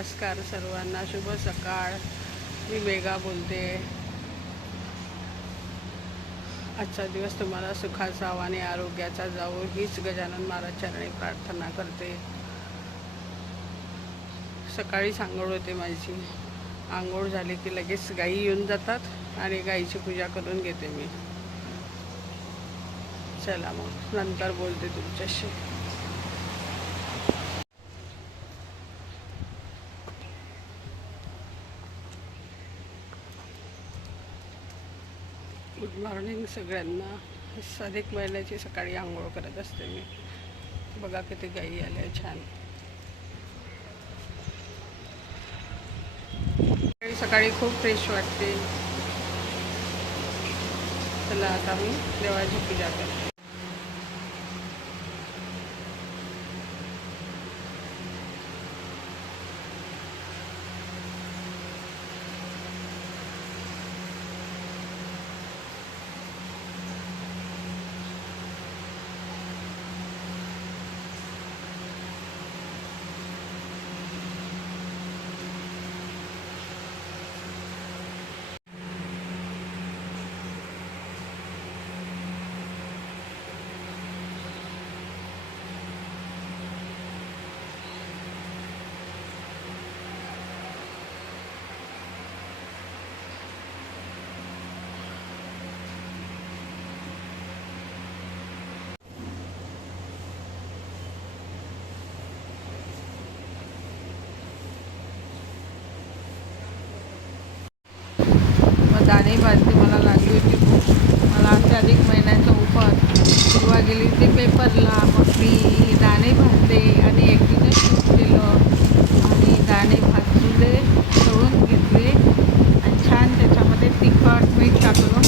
नमस्कार सर्वांना, शुभ सकाळ. मी मेघा बोलते. आजचा दिवस तुम्हाला सुखाचा आणि आरोग्याचा जावो हीच गजानन महाराज चरणी प्रार्थना करते. सकाळीच आंघोळ होते माझी. आंघोळ झाली की लगेच गाई येऊन जातात आणि गाईची पूजा करून घेते मी. चला मग नंतर बोलते तुमच्याशी. गुड मॉर्निंग सगळ्यांना. अधिक महिन्याची सकाळी आंघोळ करत असते मी. बघा किती गाई आल्या छान. सकाळी खूप फ्रेश वाटते. चला आता मी देवाची पूजा करते. दाणे भाजली मला लागली होती खूप. मला आमच्या अधिक महिन्याचा उपास सुरुवात गेली ते पेपरला. मग मी दाणे भाजले आणि एकटीने शूट केलं आणि दाणे भाजले, तळून घेतले आणि छान त्याच्यामध्ये तिखट मीठ टाकलं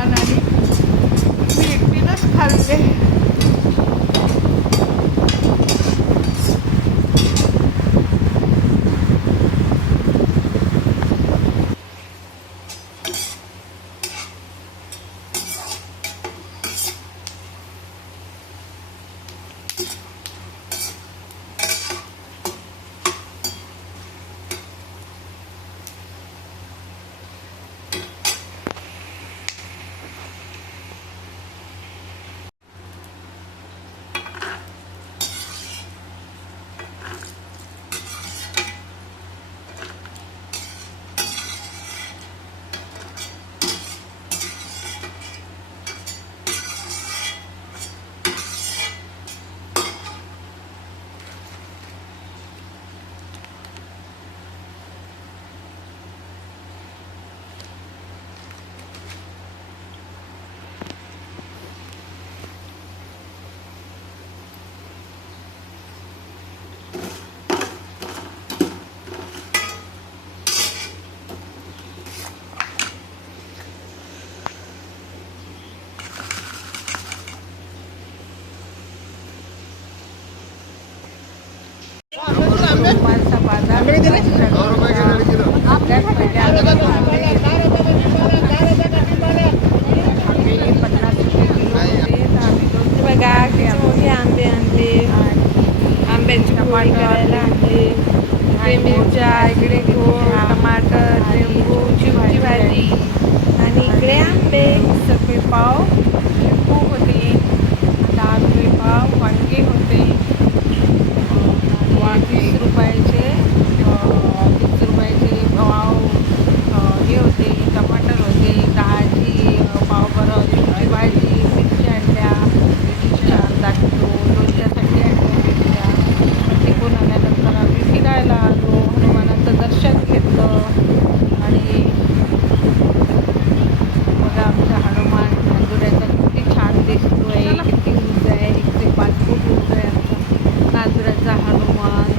आणि मी एकटीनंच खाल्ले. माणसा बाजार मोठे आंबे आणले, आंब्याची पोळी करायला आणले, मिरच्या, इकडे गोड टमाटर, लिंबूची भाजी आणि इकडे आंबे. सगळे पाव खूप होते. 10 रुपये पाव वांगे होते. 30 रुपयाचे पाव हे होते. टमाटर होते. 10ची पावभर लिंबूची भाजी, मिरच्या आणल्या, मिरच्या अर्धा किलो, लोणच्यासाठी आणल्या मिरच्या. तिकून आल्यानंतर आम्ही फिरायला आलो. हनुमानाचं दर्शन घेतलं आणि बघा आमचा हनुमान नांदुऱ्याचा किती छान दिसतोय, किती उंच आहे. 105 फूट उंच आहे आमचा नांदुऱ्याचा हनुमान.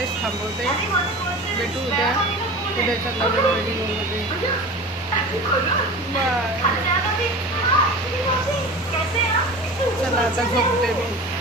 इथेच थांबवते. भेटू उद्याच्या नवीन व्हिडिओमध्ये. बाय. चला आता झोपते मी.